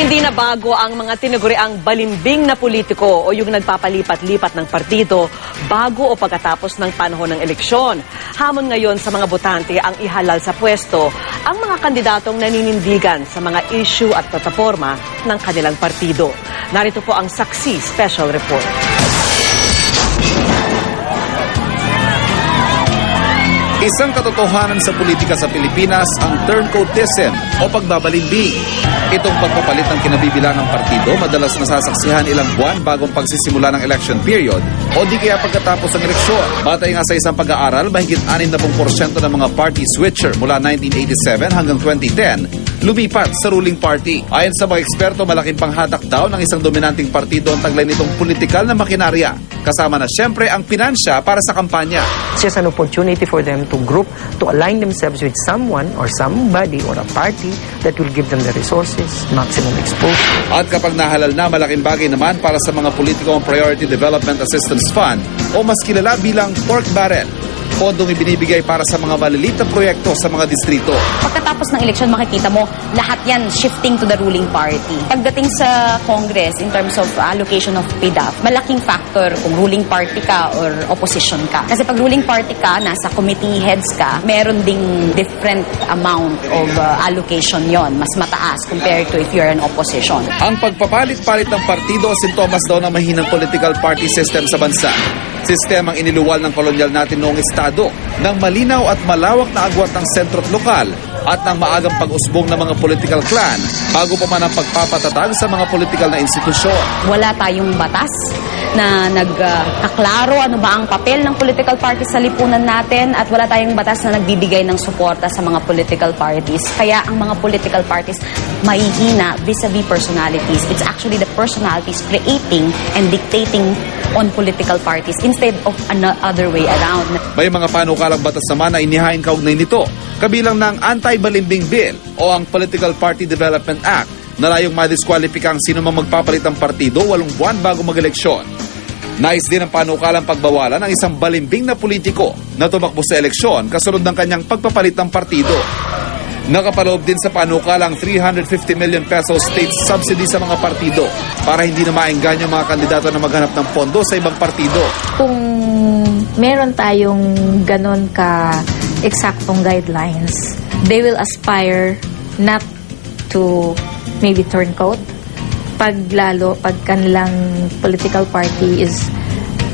Hindi na bago ang mga tinaguriang balimbing na politiko o yung nagpapalipat-lipat ng partido bago o pagkatapos ng panahon ng eleksyon. Hamon ngayon sa mga botante ang ihalal sa pwesto ang mga kandidatong naninindigan sa mga issue at plataforma ng kanilang partido. Narito po ang Saksi Special Report. Isang katotohanan sa politika sa Pilipinas ang turncoatism o pagbabalimbing. Itong pagpapalit ng kinabibilangang partido madalas nasasaksihan ilang buwan bagong pagsisimula ng election period o di kaya pagkatapos ng eleksyon. Batay nga sa isang pag-aaral, mahigit 60% ng mga party switcher mula 1987 hanggang 2010 lumipat sa ruling party. Ayon sa mga eksperto, malaking panghatak daw ng isang dominanting partido ang taglay nitong politikal na makinarya. Kasama na siyempre ang pinansya para sa kampanya. It's just an opportunity for them to group, to align themselves with someone or somebody or a party that will give them the resources, maximum exposure. At kapag nahalal na, malaking bagay naman para sa mga politiko ang Priority Development Assistance Fund o mas kilala bilang pork barrel. Pondong ibinibigay para sa mga maliliit na proyekto sa mga distrito. Pagkatapos ng eleksyon, makikita mo lahat yan shifting to the ruling party. Pagdating sa Congress, in terms of allocation of PDAF, malaking factor kung ruling party ka or opposition ka. Kasi pag ruling party ka, nasa committee heads ka, meron ding different amount of allocation yon, mas mataas compared to if you're an opposition. Ang pagpapalit-palit ng partido, sintomas daw ng mahinang political party system sa bansa. Sistemang iniluwal ng kolonyal natin noong estado ng malinaw at malawak na agwat ng sentro at lokal at ng maagang pag-usbong ng mga political clan bago pa man ang pagpapatatag sa mga political na institusyon. Wala tayong batas na nagkaklaro ano ba ang papel ng political parties sa lipunan natin at wala tayong batas na nagbibigay ng suporta sa mga political parties. Kaya ang mga political parties mahihina vis-a-vis personalities. It's actually the personalities creating and dictating on political parties instead of another way around. May mga panukalang batas naman na inihain kaugnay nito, kabilang ng Anti-Balimbing Bill o ang Political Party Development Act na layong madiskwalipika ang sino mang magpapalit ng partido 8 buwan bago mag-eleksyon. Nais din ang panukalang pagbawalan ng isang balimbing na politiko na tumakbo sa eleksyon kasunod ng kanyang pagpapalit ng partido. Nakapaloob din sa panukalang 350 million pesos state subsidy sa mga partido para hindi na maengganyo mga kandidato na maghanap ng pondo sa ibang partido. Kung meron tayong ganon ka eksaktong guidelines, they will aspire not to maybe turncoat pag kanilang political party is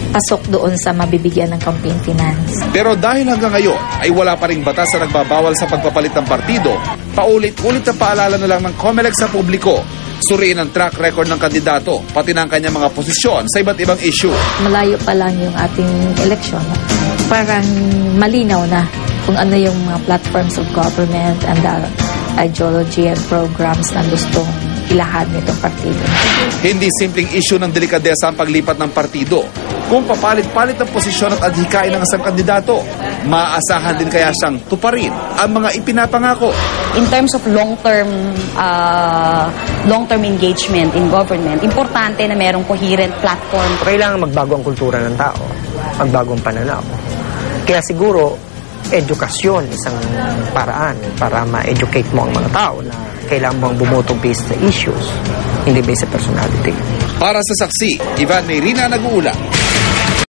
pasok doon sa mabibigyan ng campaign finance. Pero dahil hanggang ngayon ay wala pa ring batas na nagbabawal sa pagpapalit ng partido, paulit-ulit na paalala na lang ng COMELEC sa publiko. Suriin ang track record ng kandidato, pati ng kanyang mga posisyon sa iba't ibang issue. Malayo pa lang yung ating eleksyon. Parang malinaw na kung ano yung mga platforms of government and the ideology and programs na gustong ilahad nitong partido. Hindi simpleng issue ng delikadesa ang paglipat ng partido. Kung papalit-palit ng posisyon at adhikain ng isang kandidato, maaasahan din kaya siyang tuparin ang mga ipinapangako. In terms of long-term engagement in government, importante na merong coherent platform. Kailangan magbago ang kultura ng tao, magbagong pananaw. Kaya siguro, edukasyon isang paraan para ma-educate mo ang mga tao na kailangan bang bumoto based sa issues, hindi based sa personality. Para sa Saksi, Ivan Mayrina nag-uula.